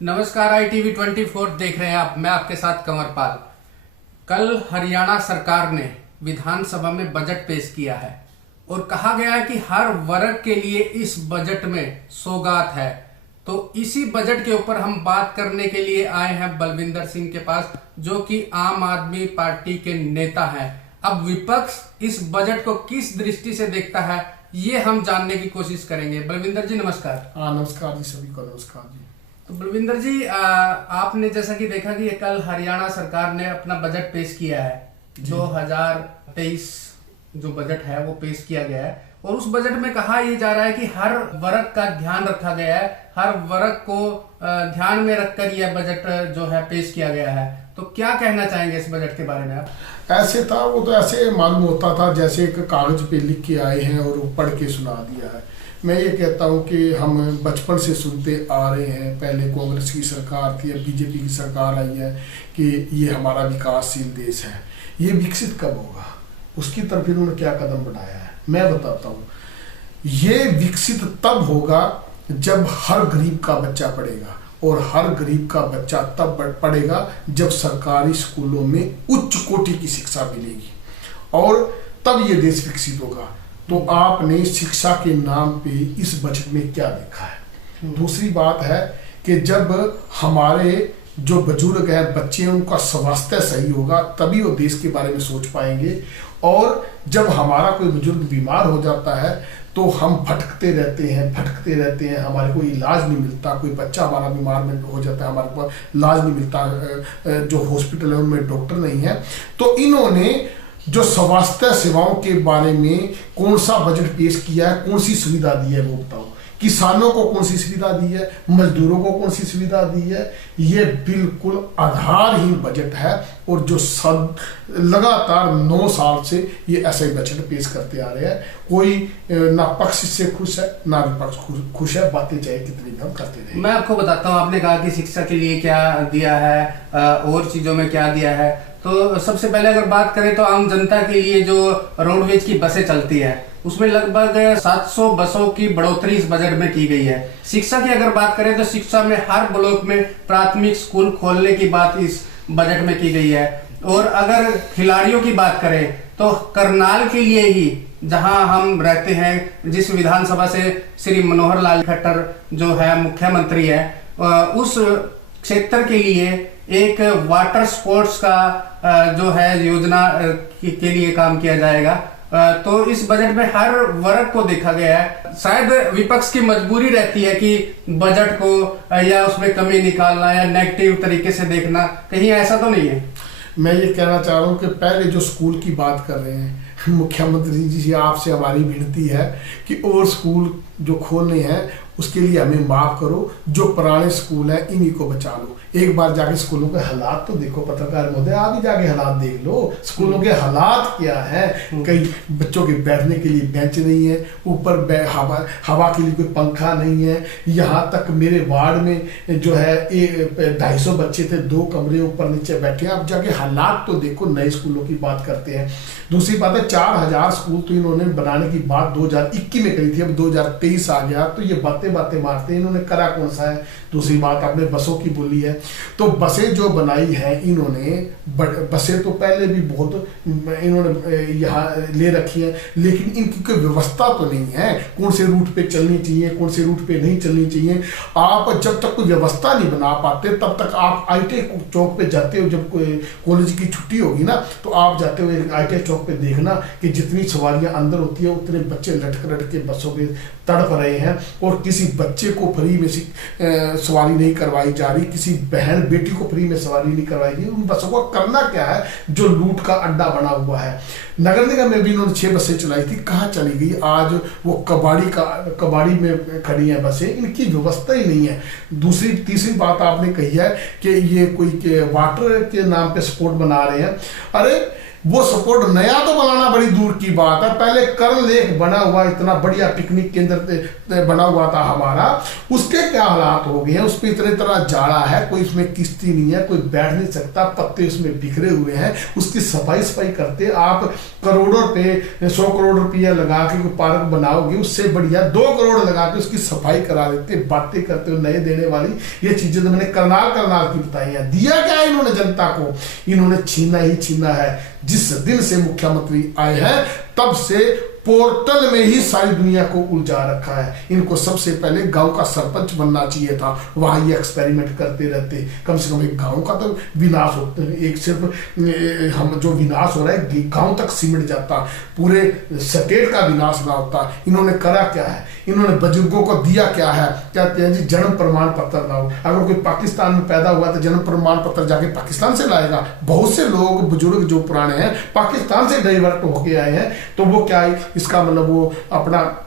नमस्कार, ITV24 देख रहे हैं आप। मैं आपके साथ कंवरपाल। कल हरियाणा सरकार ने विधानसभा में बजट पेश किया है और कहा गया है कि हर वर्ग के लिए इस बजट में सौगात है। तो इसी बजट के ऊपर हम बात करने के लिए आए हैं बलविंदर सिंह के पास, जो कि आम आदमी पार्टी के नेता हैं। अब विपक्ष इस बजट को किस दृष्टि से देखता है, ये हम जानने की कोशिश करेंगे। बलविंदर जी नमस्कार। नमस्कार जी, सभी को नमस्कार जी। तो बलविंदर जी, आपने जैसा कि देखा कि कल हरियाणा सरकार ने अपना बजट पेश किया है। 2023 जो बजट है वो पेश किया गया है और उस बजट में कहा यह जा रहा है कि हर वर्ग का ध्यान रखा गया है, हर वर्ग को ध्यान में रखकर यह बजट जो है पेश किया गया है। तो क्या कहना चाहेंगे इस बजट के बारे में आप? ऐसे था, वो तो ऐसे मालूम होता था जैसे एक कागज पे लिख के आए हैं और वो पढ़ के सुना दिया है। मैं ये कहता हूँ कि हम बचपन से सुनते आ रहे हैं, पहले कांग्रेस की सरकार थी, अब बीजेपी की सरकार आई है कि ये हमारा विकासशील देश है। ये विकसित कब होगा, उसकी तरफ इन्होंने क्या कदम बढ़ाया है मैं बताता हूँ। ये विकसित तब होगा जब हर गरीब का बच्चा पढ़ेगा, और हर गरीब का बच्चा तब पढ़ेगा जब सरकारी स्कूलों में उच्च कोटि की शिक्षा मिलेगी, और तब ये देश विकसित होगा। तो आपने शिक्षा के नाम पे इस बजट में क्या देखा है? दूसरी बात है कि जब हमारे जो बुजुर्ग हैं, बच्चे हैं, उनका स्वास्थ्य सही होगा तभी वो देश के बारे में सोच पाएंगे। और जब हमारा कोई बुजुर्ग बीमार हो जाता है तो हम भटकते रहते हैं, हमारे को इलाज नहीं मिलता। कोई बच्चा हमारा बीमार में हो जाता है, हमारे पास इलाज नहीं मिलता, जो हॉस्पिटल है उनमें डॉक्टर नहीं है। तो इन्होंने जो स्वास्थ्य सेवाओं के बारे में कौन सा बजट पेश किया है, कौन सी सुविधा दी है वो बताओ। किसानों को कौन सी सुविधा दी है, मजदूरों को कौन सी सुविधा दी है? ये बिल्कुल आधारहीन बजट है। और जो लगातार 9 साल से ये ऐसे ही बजट पेश करते आ रहे हैं। कोई ना पक्ष इससे खुश है ना विपक्ष खुश है, बातें चाहे कितनी भी हम करते रहे। मैं आपको बताता हूँ, आपने कहा कि शिक्षा के लिए क्या दिया है, और चीजों में क्या दिया है। तो सबसे पहले अगर बात करें तो आम जनता के लिए जो रोडवेज की बसें चलती है उसमें लगभग 700 बसों की बढ़ोतरी इस बजट में की गई है। शिक्षा की अगर बात करें तो शिक्षा में हर ब्लॉक में प्राथमिक स्कूल खोलने की बात इस बजट में की गई है। और अगर खिलाड़ियों की बात करें तो करनाल के लिए ही, जहां हम रहते हैं, जिस विधानसभा से श्री मनोहर लाल खट्टर जो है मुख्यमंत्री है, उस क्षेत्र के लिए एक वाटर स्पोर्ट्स का जो है योजना के लिए काम किया जाएगा। तो इस बजट में हर वर्ग को देखा गया है। शायद विपक्ष की मजबूरी रहती है कि बजट को या उसमें कमी निकालना या नेगेटिव तरीके से देखना, कहीं ऐसा तो नहीं है? मैं ये कहना चाह रहा हूँ कि पहले जो स्कूल की बात कर रहे हैं, मुख्यमंत्री जी आपसे हमारी विनती है कि और स्कूल जो खोलने हैं उसके लिए हमें माफ करो। जो पुराने स्कूल हैं इन्हीं को बचा लो। एक बार जाके स्कूलों के हालात तो देखो, पत्रकार महोदय आप भी जाके हालात देख लो। स्कूलों के हालात क्या हैं? कई बच्चों के बैठने के लिए बेंच नहीं है, ऊपर हवा के लिए कोई पंखा नहीं है। यहाँ तक मेरे वार्ड में जो है 250 बच्चे थे, 2 कमरे ऊपर नीचे बैठे हैं। आप जाके हालात तो देखो। नए स्कूलों की बात करते हैं। दूसरी बात है 4000 स्कूल तो इन्होंने बनाने की बात 2021 में करी थी, अब 2023 आ गया तो ये बातें मारते हैं। इन्होंने करा कौन सा है? दूसरी बात आपने बसों की बोली है, तो बसें जो बनाई है इन्होंने, बसें तो पहले भी बहुत इन्होंने यहाँ ले रखी है, लेकिन इनकी कोई व्यवस्था तो नहीं है। कौन से रूट पे चलनी चाहिए, कौन से रूट पे नहीं चलनी चाहिए। आप जब तक कोई व्यवस्था नहीं बना पाते तब तक आप ITA चौक पे जाते हो, जब कॉलेज की छुट्टी होगी ना तो आप जाते हो ITA चौक पे देखना कि जितनी सवारियां अंदर होती है उतने बच्चे लटक के बसों पे तड़प रहे हैं, और किसी बच्चे को फ्री में सवारी नहीं करवाई जा रही, किसी बहन बेटी को फ्री में सवारी नहीं करवाई गई। उन बसों को करना क्या है जो लूट का अड्डा बना हुआ है। नगर निगम में भी इन्होंने 6 बसें चलाई थी, कहाँ चली गई? आज वो कबाड़ी में खड़ी हैं बसें, इनकी व्यवस्था ही नहीं है। तीसरी बात आपने कही है कि ये कोई वाटर के नाम पे स्पोर्ट बना रहे हैं। अरे वो सपोर्ट नया तो बनाना बड़ी दूर की बात है। पहले कर्ण लेक बना हुआ इतना बढ़िया पिकनिक केंद्र बना हुआ था हमारा, उसके क्या हालात हो गए हैं। उस पर इतने तरह जाड़ा है, कोई उसमें किश्ती नहीं है, कोई बैठ नहीं सकता, पत्ते उसमें बिखरे हुए हैं। उसकी सफाई करते आप करोड़ों रुपए 100 करोड़ रुपया लगा के कोई पार्क बनाओगे, उससे बढ़िया 2 करोड़ लगा के उसकी सफाई करा देते। बातें करते हो नए देने वाली, ये चीजें तो मैंने करनाल की बताई है। दिया क्या इन्होंने जनता को? इन्होंने छीना ही छीना है। जिस दिन से मुख्यमंत्री आए हैं तब से पोर्टल में ही सारी दुनिया को उलझा रखा है। इनको सबसे पहले गांव का सरपंच बनना चाहिए था, वहां ये एक्सपेरिमेंट करते रहते। कम से कम एक गांव का तो विनाश होता है, एक सिर्फ हम जो विनाश हो रहा है गांव तक सिमट जाता, पूरे स्टेट का विनाश ना होता। इन्होंने करा क्या है? इन्होंने बुजुर्गों को दिया क्या है? कहते हैं जी जन्म प्रमाण पत्र लाओ। अगर कोई पाकिस्तान में पैदा हुआ तो जन्म प्रमाण पत्र जाके पाकिस्तान से लाएगा। बहुत से लोग बुजुर्ग जो पुराने हैं पाकिस्तान से डाइवर्ट होके आए हैं, तो वो क्या है, इसका मतलब वो अपना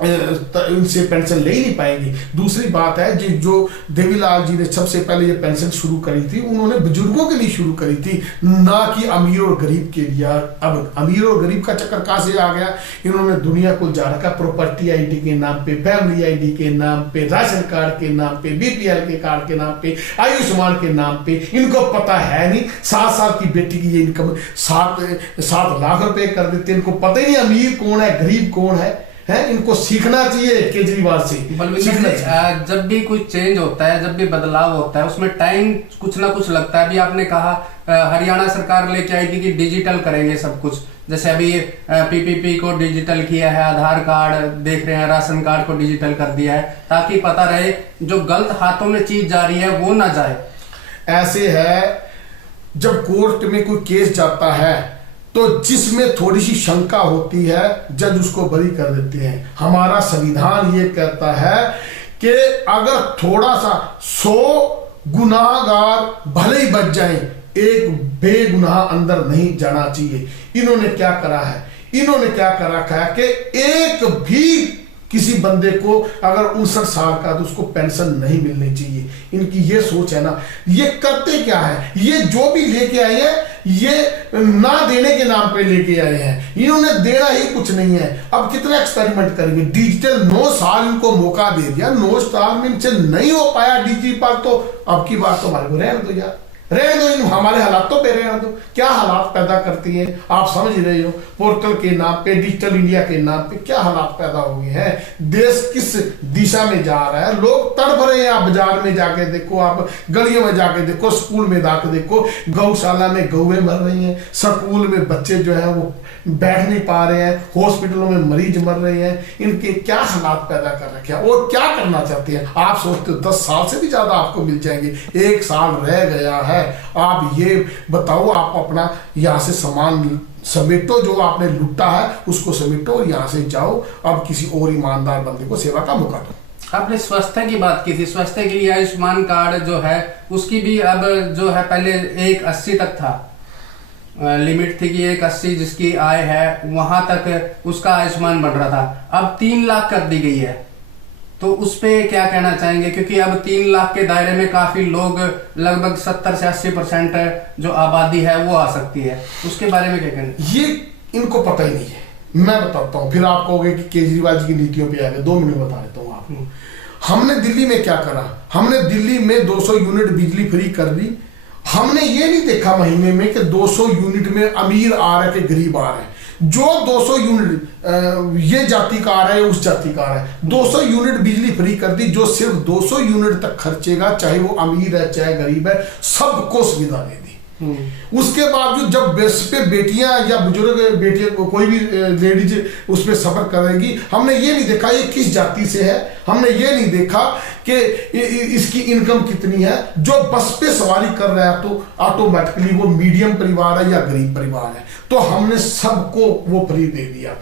इनसे पेंशन ले ही नहीं पाएंगे। दूसरी बात है जी, जो देवीलाल जी ने सबसे पहले ये पेंशन शुरू करी थी, उन्होंने बुजुर्गों के लिए शुरू करी थी, ना कि अमीर और गरीब के लिए। अब अमीर और गरीब का चक्कर कहां से आ गया? इन्होंने दुनिया को जा रखा प्रॉपर्टी आईडी के नाम पे, फैमिली आईडी के नाम पे, राशन कार्ड के नाम पे, बीपीएल के कार्ड के नाम पे, आयुष्मान के नाम पे। इनको पता है नहीं 7 साल की बेटी की ये इनकम 7 लाख रुपए कर देते। इनको पता ही नहीं अमीर कौन है गरीब कौन है। इनको सीखना चाहिए केजरीवाल से। जब भी कोई चेंज होता है, जब भी बदलाव होता है, उसमें टाइम कुछ ना कुछ लगता है। अभी आपने कहा हरियाणा सरकार लेके आई थी कि डिजिटल करेंगे सब कुछ, जैसे अभी पीपीपी को डिजिटल किया है, आधार कार्ड देख रहे हैं, राशन कार्ड को डिजिटल कर दिया है, ताकि पता रहे जो गलत हाथों में चीज जा रही है वो ना जाए। ऐसे है जब कोर्ट में कोई केस जाता है तो जिसमें थोड़ी सी शंका होती है जज उसको बरी कर देते हैं। हमारा संविधान ये कहता है कि अगर थोड़ा सा 100 गुनाहगार भले ही बच जाएं, एक बेगुनाह अंदर नहीं जाना चाहिए। इन्होंने क्या करा है? इन्होंने क्या कर रखा है कि एक भी किसी बंदे को अगर 59 साल का तो उसको पेंशन नहीं मिलनी चाहिए। इनकी ये सोच है ना। ये करते क्या है? ये जो भी लेके आए हैं ये ना देने के नाम पे लेके आए हैं, इन्होंने देना ही कुछ नहीं है। अब कितना एक्सपेरिमेंट करेंगे? डिजिटल 9 साल इनको मौका दे दिया, 9 साल में इनसे नहीं हो पाया डिजी पर, तो अब की बात तो हमारे को रहने दो यार, रहने दो। इन हमारे हालातों पे रहने दो। क्या हालात पैदा करती है आप समझ रहे हो? पोर्टल के नाम पे, डिजिटल इंडिया के नाम पे क्या हालात पैदा हो गए हैं। देश किस दिशा में जा रहा है, लोग तड़प रहे हैं। आप बाजार में जाके देखो, आप गलियों में जाके देखो, स्कूल में जाके देखो, गौशाला में गौएं मर रही हैं, स्कूल में बच्चे जो है वो बैठ नहीं पा रहे हैं, हॉस्पिटलों में मरीज मर रहे हैं। इनके क्या हालात पैदा कर रखे हैं और क्या करना चाहते हैं? आप सोचते हो 10 साल से भी ज्यादा आपको मिल जाएंगे, 1 साल रह गया है। आप ये बताओ, आप अपना यहाँ से सामान समेटो, जो आपने लूटा है उसको समेटो और यहाँ से जाओ। अब किसी और ईमानदार बंदे को सेवा का मौका दो। आपने स्वास्थ्य की बात की थी, स्वास्थ्य के लिए आयुष्मान कार्ड जो है उसकी भी अब जो है, पहले 180 तक था, लिमिट थी कि 180 जिसकी आय है वहां तक उसका आयुष्मान बन रहा था। अब 3 लाख कर दी गई है, तो उस पे क्या कहना चाहेंगे? क्योंकि अब 3 लाख के दायरे में काफी लोग, लगभग 70 से 80% जो आबादी है वो आ सकती है, उसके बारे में क्या कहना? ये इनको पता ही नहीं है। मैं बताता हूँ, फिर आप कहोगे कि केजरीवाल जी की नीतियों पे आ गए। 2 मिनट बता देता हूँ आपको। हमने दिल्ली में क्या करा? हमने दिल्ली में 200 यूनिट बिजली फ्री कर दी। हमने ये नहीं देखा महीने में कि 200 यूनिट में अमीर आ रहा है कि गरीब आ रहा है। जो 200 यूनिट ये जाति का आ रहा है, उस जाति का आ रहा है, 200 यूनिट बिजली फ्री कर दी। जो सिर्फ 200 यूनिट तक खर्चेगा, चाहे वो अमीर है चाहे गरीब है, सबको सुविधा दे दी। उसके बावजूद जब बस पे बेटियां या बुजुर्ग बेटियां को कोई भी लेडीज उस पर सफर करेगी, हमने ये नहीं देखा ये किस जाति से है, हमने ये नहीं देखा कि इसकी इनकम कितनी है। जो बस पे सवारी कर रहा है तो ऑटोमेटिकली वो मीडियम परिवार है या गरीब परिवार है, तो हमने सबको वो फ्री दे दिया।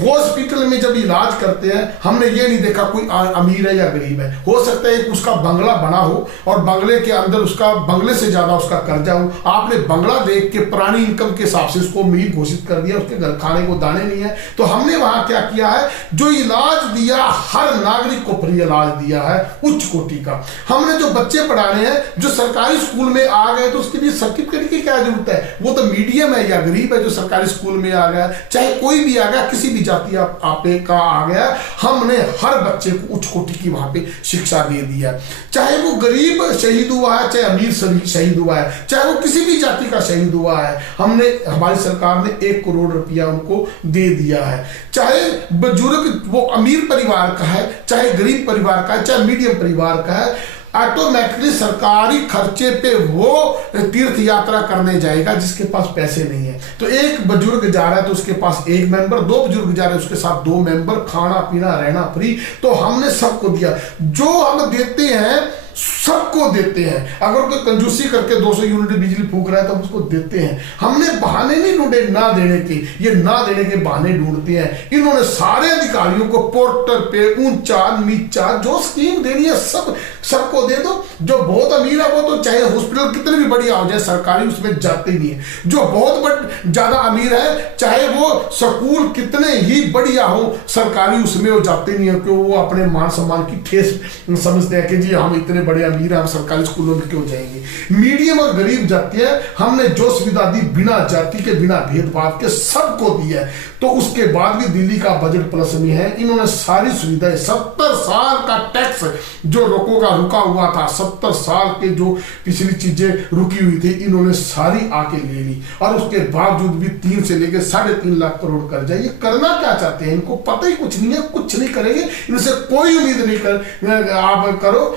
हॉस्पिटल में जब इलाज करते हैं हमने ये नहीं देखा कोई अमीर है या गरीब है। हो सकता है एक उसका बंगला बना हो और बंगले के अंदर उसका बंगले से ज्यादा उसका कर्जा हो, आपने बंगला देख के पुरानी इनकम के हिसाब से उसको अमीर घोषित कर दिया, उसके घर खाने को दाने नहीं है। तो हमने वहां क्या किया है, जो इलाज दिया हर नागरिक को फ्री इलाज दिया है उच्च कोटि का। हमने जो बच्चे पढ़ाने हैं जो सरकारी स्कूल में आ गए तो उसके लिए सर्टिफिकेट की क्या जरूरत है, वो तो मीडियम है या गरीब है जो सरकारी स्कूल में आ गया, चाहे कोई भी आ गया, किसी भी जाति आपे का आ गया, हमने हर बच्चे को उच्च कोटि की वहां पे शिक्षा दे दिया। चाहे वो गरीब शहीद हुआ है, चाहे अमीर शहीद हुआ है, चाहे वो किसी भी जाति का शहीद हुआ है, हमने हमारी सरकार ने 1 करोड़ रुपया उनको दे दिया है। चाहे बुजुर्ग वो अमीर परिवार का है, चाहे गरीब परिवार का है, चाहे मीडियम परिवार का है, ऑटोमेटिकली सरकारी खर्चे पे वो तीर्थ यात्रा करने जाएगा जिसके पास पैसे नहीं है। तो एक बुजुर्ग जा रहा है तो उसके पास 1 मेंबर, 2 बुजुर्ग जा रहे हैं उसके साथ 2 मेंबर, खाना पीना रहना फ्री। तो हमने सबको दिया, जो हम देते हैं सबको देते हैं। अगर कोई कंजूसी करके 200 यूनिट बिजली फूक रहा है तो हम उसको देते हैं। हमने बहाने नहीं ढूंढे ना देने के, ये ना देने के बहाने ढूंढते हैं। इन्होंने सारे अधिकारियों को पोर्टल पे ऊंचा नीचा जो स्कीम देनी है सबको दे दो। जो बहुत अमीर है वो तो चाहे हॉस्पिटल कितनी भी बढ़िया हो जाए सरकारी उसमें जाते नहीं है। जो बहुत ज्यादा अमीर है चाहे वो स्कूल कितने ही बढ़िया हो सरकारी उसमें वो जाते नहीं है, क्योंकि वो अपने मान सम्मान की ठेस समझते हैं कि जी हम इतने बड़े अमीर हैं, हम सरकारी स्कूलों में क्यों जाएंगे। मीडियम और गरीब जाति है, हमने जो सुविधा दी बिना जाति के बिना भेदभाव के सबको दी है। तो उसके बाद भी दिल्ली का बजट प्लस में है। इन्होंने सारी सुविधाएं 70 साल का टैक्स जो लोगों का रुका हुआ था, 70 साल के जो पिछली चीजें रुकी हुई थी इन्होंने सारी आके ले ली। और उसके बावजूद भी 3 से लेकर 3.5 लाख करोड़ कर्जा। ये करना क्या चाहते हैं इनको पता ही कुछ नहीं है, कुछ नहीं करेंगे, इनसे कोई उम्मीद नहीं कर आप करो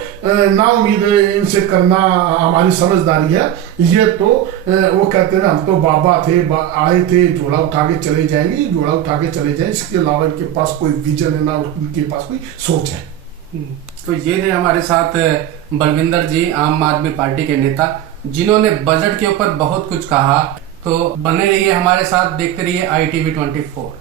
ना, उम्मीद इनसे करना हमारी समझदारी है। ये तो वो कहते हैं ना हम तो बाबा थे आए थे झोला उठा के चले जाएंगे, झोला उठा के चले जाए, इसके अलावा इनके पास कोई विजन है ना उनके पास कोई सोच है। तो ये थे हमारे साथ बलविंदर जी, आम आदमी पार्टी के नेता, जिन्होंने बजट के ऊपर बहुत कुछ कहा। तो बने रहिए हमारे साथ, देखते रहिए ITV 24।